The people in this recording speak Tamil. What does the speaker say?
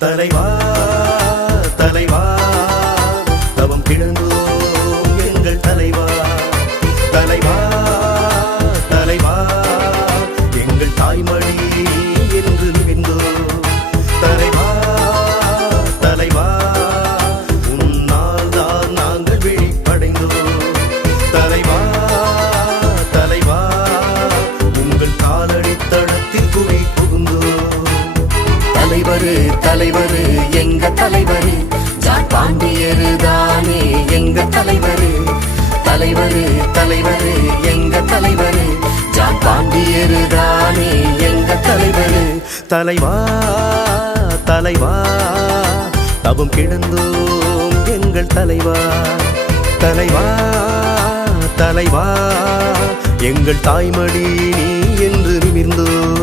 தலைவா தலைவர் எங்க தலைவர். ஜான் பாண்டியரு தானே எங்க தலைவர். தலைவர் தலைவர் எங்க தலைவர். ஜான் பாண்டியரு தானே எங்க தலைவர். தலைவா தலைவா தவம் கிடந்தோம் எங்கள் தலைவா. தலைவா தலைவா எங்கள் தாய்மடி நீ என்று நிமிர்ந்தோம்.